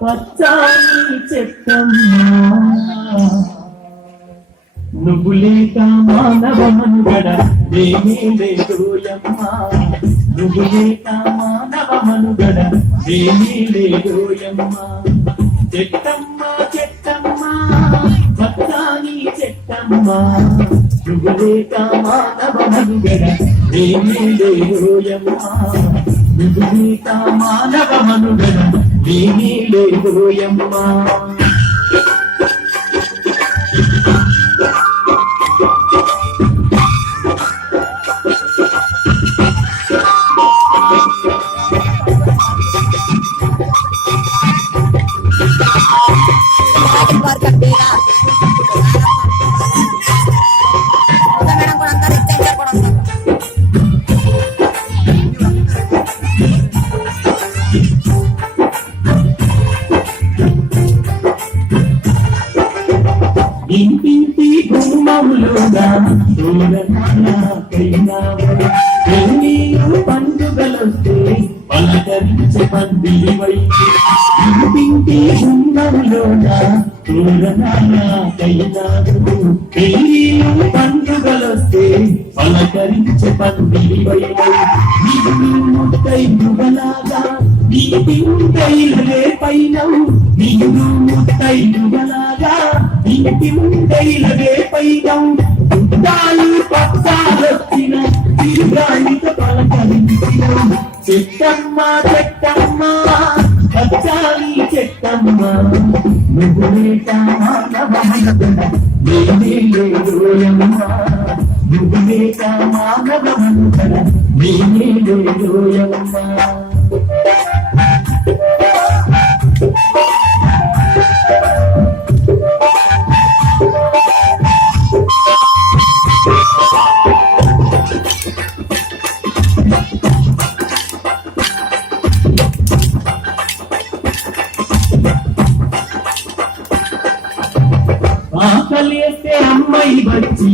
పచ్చాని చెట్టమ్మా నువ్వు లేక మానవ మనుగడ ఏమీ లేదోయమ్మా. నువ్వు లేక మానవ మనుగడ ఏమీ లేదోయమ్మా. చెట్టమ్మా చెట్టమ్మా పచ్చాని చెట్టమ్మా నువ్వు లేక మానవ మనుగడ ఏమీ లేదోయమ్మా. నువ్వు లేక మానవ మనుగడ ఏమీ లేదోయమ్మా. ఇంటింటి గుమ్మములుగా పండుగలొస్తే పలకరించే పందివై. ఇంటింటి గుమ్మములుగా పండుగలొస్తే పలకరించే పందివై. ముట్టై నువ్వలాగా నీ పిండైలే పైనవు. నీరు ముట్టై నువ్వలాగా ఇంటి ముందైలవే పైదం. చుట్టాలు పక్షాలొచ్చిన తిరుగానిక పలకరించిన చెట్టమ్మ చెట్టమ్మ పచ్చాలి చెట్టమ్మ నువ్వు లేక మానవ మనుగడ ఏమీ లేదోయమ్మా. నువ్వు లేక మానవ మనుగడ ఏమీ లేదోయమ్మా. ఆకలేస్తే అమ్మాయి వచ్చి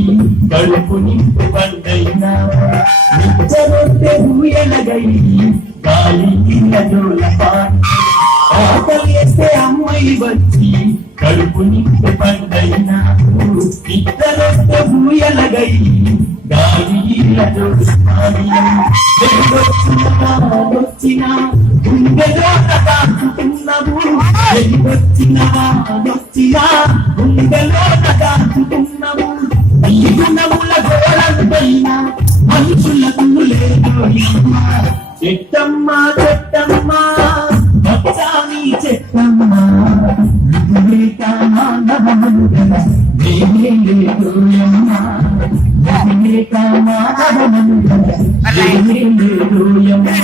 కడుపు నింపు పండైనా. నిచ్చరొస్తే ఊయలగై గాలి కిందోల పాటి. ఆకలేస్తే అమ్మాయి వచ్చి కడుపు నింపు పండైనా. నిచ్చరొస్తే ఊయలగై గాలి కిందోల పాటి. వచ్చినా గుండెలో కాచుకున్నావు. వచ్చినా గుండెలో కాచుకున్నావు. ఈ గుణముల గోడపైన మనుషులకు లేదు. చెట్టమ్మ చెట్టమ్మ పచ్చాని చెట్టమ్మ నువ్వు లేక మానవ మనుగడ ఏమీ లేదోయమ్మా. నువ్వు లేక మానవ మనుగడ ఏమీ లేదోయమ్మా.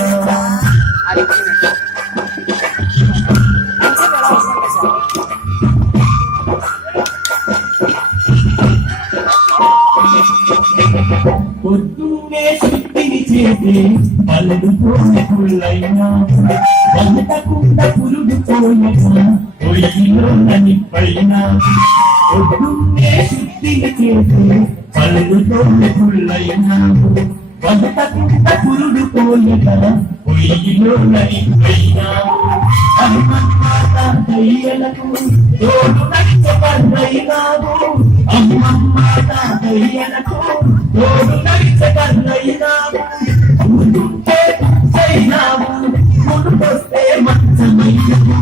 పొద్దున్నే శుద్ధిని చేసి పలుకుపోయిన పుల్లైనా. వంటకుండా పురుగుపోయిన పొయ్యిలో నిప్పైనా. పొద్దున్నే శుద్ధిని చేసి పలుకుపోయిన పుల్లైనా. వంటకుండా పురుగుపోయిన పొయ్యిలో నిప్పైనా. అమ్మమ్మాట దయ్యలకు తోడు నడిచబడ్డైనావు. అమ్మమ్మాట దయ్యలకు తోడు నడిచబడ్డైనావు. ముందుంటే అయినావు ముందుకొస్తే మంచమైనవు.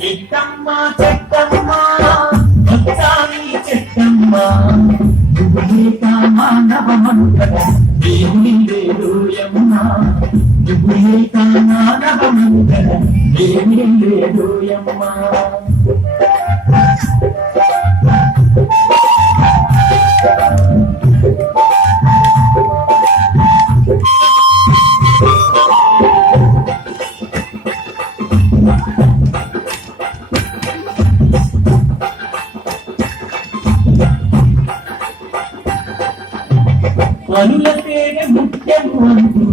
చెట్టమ్మ చెట్టమ్మ పచ్చాని చెట్టమ్మ నువ్వు లేక మానవ మనుగడ ఏమీ లేదోయమ్మా. నువ్వు లేక మానవ మనుగడ ఏమీ లేదోయమ్మా. పనుల పేరు ముఖ్యము అంటూ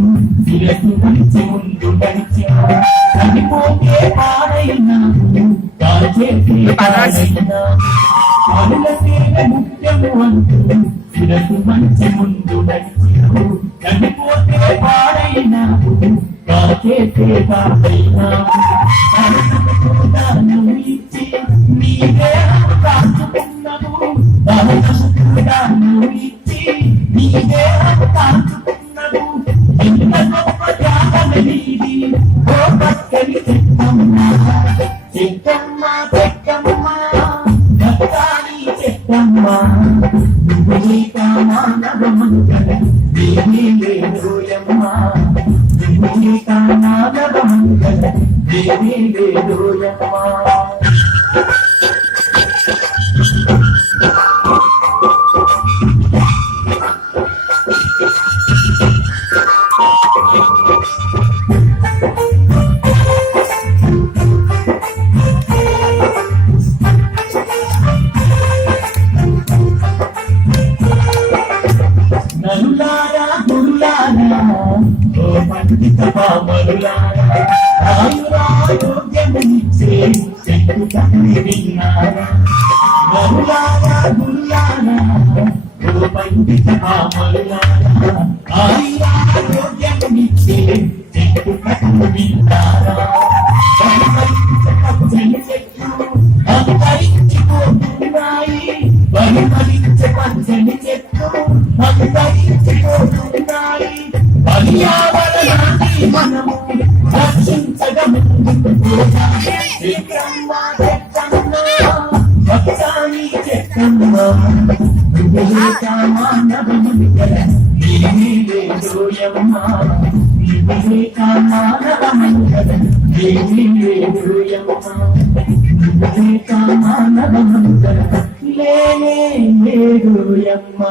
శిరసు మంచి ముందు నడిచావు. చనిపోతే పాడైనావు కాచేసి పాడైనా. పనుల పేరు ముఖ్యము అంటూ శిరసు మంచి ముందు నడిచావు. చనిపోతే పాడైనావు కాకే సేవైనా దానం ఇచ్చి నీవే కాచుకున్నవు దానం ఇచ్చి నీవే కాచుకున్నవు ఎంత గొప్ప త్యాగం నీది ఓ పక్కని చెక్కమ్మ చెక్కమ్మ చెక్కమ్మ భక్తాని చెక్కమ్మ మానవమంగళ దేవి లేదోయమ్మ మానవమంగళ దేవి లేదోయమ్మ నలులారా గురులారా ఓ పండిత పామరులారా ఆయురారోగ్యమునిచ్చే చెట్టు కథని విన్నారా నలులారా గురులారా ఓ పండిత పామరులారా ఆయురారోగ్యమునిచ్చే చెట్టు కథని విన్నారా పచ్చని చెట్లు అంతరించిపోతున్నాయి పరిమళించే పచ్చని చెట్లు అంతరించిపోతున్నాయి పర్యావరణాన్ని మనము రక్షించగా ముందుకు పోదాం చెక్కమ్మ చెక్కమ్మ భక్తాని చెక్కమ్మ మానవమంగళ దేవి లేదోయమ్మ మానవమంగళ దేవి లేదోయమ్మ మానవమంగళ లేదోయమ్మ